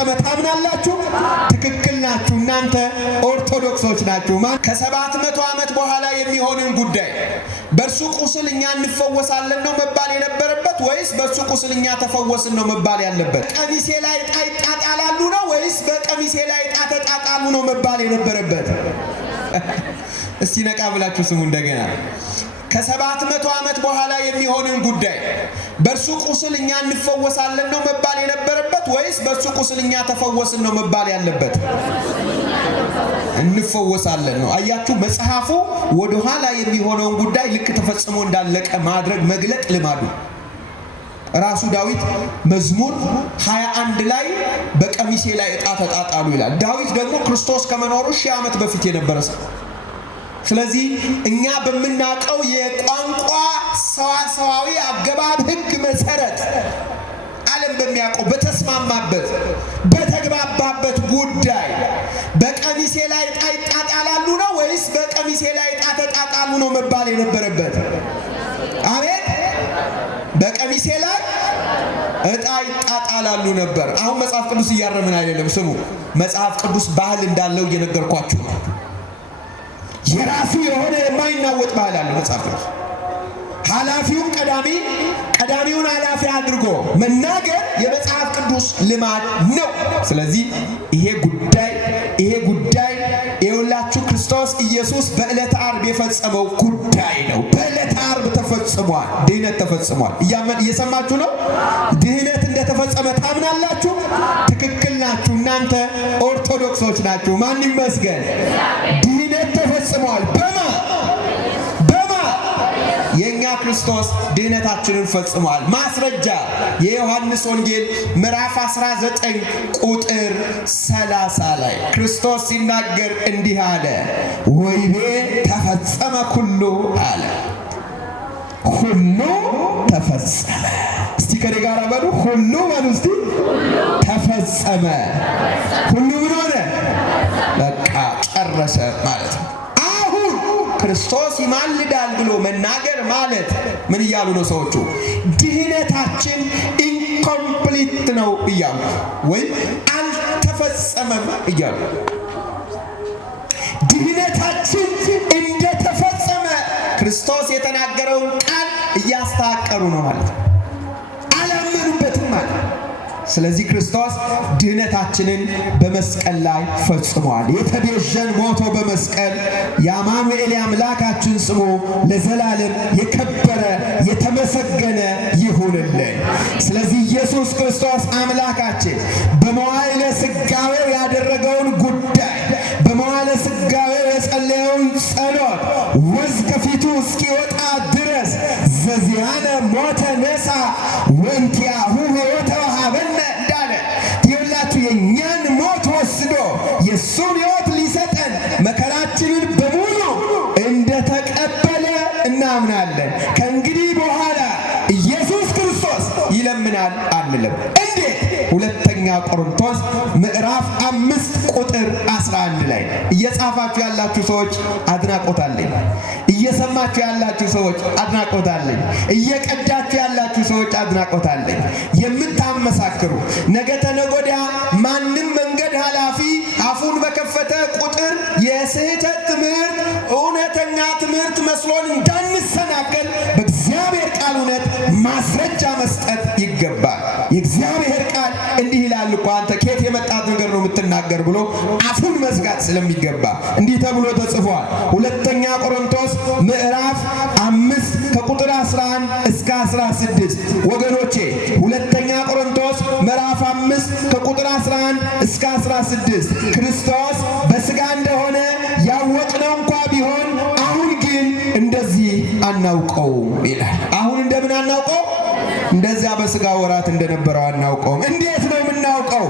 እንደተፈጸመ ታምናላችሁ? ትክክል ናችሁ። እናንተ ኦርቶዶክሶች ናችሁ። ከ700 ዓመት በኋላ የሚሆንን ጉዳይ በእርሱ ቁስል እኛ እንፈወሳለን ነው መባል የነበረበት ወይስ በእርሱ ቁስል እኛ ተፈወስን ነው መባል ያለበት? ቀሚሴ ላይ ዕጣ ይጣጣላሉ ነው ወይስ በቀሚሴ ላይ ዕጣ ተጣጣሉ ነው መባል የነበረበት? እስቲ ነቃ ብላችሁ ስሙ እንደገና። ከ700 ዓመት በኋላ የሚሆንን ጉዳይ በእርሱ ቁስል እኛ እንፈወሳለን ነው መባል የነበረበት ወይስ በእርሱ ቁስል እኛ ተፈወስን ነው መባል ያለበት? እንፈወሳለን ነው። አያችሁ፣ መጽሐፉ ወደ ኋላ የሚሆነውን ጉዳይ ልክ ተፈጽሞ እንዳለቀ ማድረግ መግለጥ ልማዱ። ራሱ ዳዊት መዝሙር 21 ላይ በቀሚሴ ላይ ዕጣ ተጣጣሉ ይላል። ዳዊት ደግሞ ክርስቶስ ከመኖሩ 1000 ዓመት በፊት የነበረ ሰው። ስለዚህ እኛ በምናውቀው የቋንቋ ሰዋሰዋዊ አገባብ ሕግ መሰረት ዓለም በሚያውቀው በተስማማበት በተግባባበት ጉዳይ በቀሚሴ ላይ ዕጣ ይጣጣላሉ ነው ወይስ በቀሚሴ ላይ ዕጣ ተጣጣሉ ነው መባል የነበረበት? አሜን። በቀሚሴ ላይ ዕጣ ይጣጣላሉ ነበር። አሁን መጽሐፍ ቅዱስ እያረምን አይደለም። ስሙ፣ መጽሐፍ ቅዱስ ባህል እንዳለው እየነገርኳችሁ ነው። የራሱ የሆነ የማይናወጥ ባህል አለ መጽሐፍ ቅዱስ። ኃላፊውን ቀዳሚውን ኃላፊ አድርጎ መናገር የመጽሐፍ ቅዱስ ልማድ ነው። ስለዚህ ይሄ ጉዳይ የሁላችሁ ክርስቶስ ኢየሱስ በዕለተ ዓርብ የፈጸመው ጉዳይ ነው። በዕለተ ዓርብ ተፈጽሟል። ድህነት ተፈጽሟል። እየሰማችሁ ነው? ድህነት እንደተፈጸመ ታምናላችሁ? ትክክል ናችሁ። እናንተ ኦርቶዶክሶች ናችሁ። ማን ይመስገን? ድህነት ተፈጽሟል። በማ የኛ ክርስቶስ ድህነታችንን ፈጽሟል። ማስረጃ የዮሐንስ ወንጌል ምዕራፍ 19 ቁጥር 30 ላይ ክርስቶስ ሲናገር እንዲህ አለ፣ ወይቤ ተፈጸመ ኩሉ አለ። ሁሉ ተፈጸመ። እስቲ ከኔ ጋር በሉ፣ ሁሉ በሉ እስቲ። ተፈጸመ። ሁሉ ምን ሆነ? በቃ ጨረሰ ማለት ነው። ክርስቶስ ይማልዳል ብሎ መናገር ማለት ምን እያሉ ነው ሰዎቹ? ድህነታችን ኢንኮምፕሊት ነው እያሉ ወይ አልተፈጸመም እያሉ ድህነታችን እንደተፈጸመ ክርስቶስ የተናገረውን ቃል እያስተዋቀሩ ነው ማለት ነው። አላመኑበትም ማለት ነው። ስለዚህ ክርስቶስ ድህነታችንን በመስቀል ላይ ፈጽሟል። የተቤዠን ሞቶ በመስቀል የአማኑኤል አምላካችን ስሙ ለዘላለም የከበረ የተመሰገነ ይሁንልን። ስለዚህ ኢየሱስ ክርስቶስ አምላካችን በመዋዕለ ሥጋዌው ያደረገውን ጉዳይ በመዋዕለ ሥጋዌው የጸለየውን ጸሎት ወዝ ከፊቱ እስኪወጣ ድረስ ዘዚያነ ሞተ ነሳ ወንቲያሁ ሕይወተ ወሀበነ እንዳለ ይኸውላችሁ የእኛን ሞት ወስዶ የእሱን ሕይወት ሊሰጠን መከራችንን በሙሉ እንደተቀበለ እናምናለን። ከእንግዲህ በኋላ ኢየሱስ ክርስቶስ ይለምናል አንልም። እንዴት? ሁለተኛ ቆሮንቶስ ምዕራፍ 5 ቁጥር 11 ላይ እየጻፋችሁ ያላችሁ ሰዎች አድናቆታለኝ። እየሰማችሁ ያላችሁ ሰዎች አድናቆታለኝ። እየቀዳችሁ ያላችሁ ሰዎች አድናቆታለኝ። የምታመሳክሩ ነገ ተነገ ወዲያ ማንም መንገድ ኃላፊ አፉን በከፈተ ቁጥር የስህተት ትምህርት እውነተኛ ትምህርት መስሎን እንዳንሰናከል በእግዚአብሔር ቃል እውነት ማስረጃ መስጠት ይገባል። የእግዚአብሔር ቃል እንዲህ ይላል እኮ አንተ ከየት የመጣት ነገር ነው የምትናገር ብሎ አፉን መዝጋት ስለሚገባ እንዲህ ተብሎ ተጽፏል። ሁለተኛ ቆሮንቶስ ምዕራፍ 5 ከቁጥር 11 እስከ 16 ወገኖቼ፣ ሁለተኛ ቆሮንቶስ ምዕራፍ 5 ከቁጥር 11 እስከ 16 ክርስቶስ በሥጋ እንደሆነ ያወቅነው እንኳ ቢሆን አሁን ግን እንደዚህ አናውቀውም ይላል። አሁን እንደምን አናውቀው? እንደዚያ በሥጋ ወራት እንደነበረው አናውቀውም። እንዴት ነው የምናውቀው?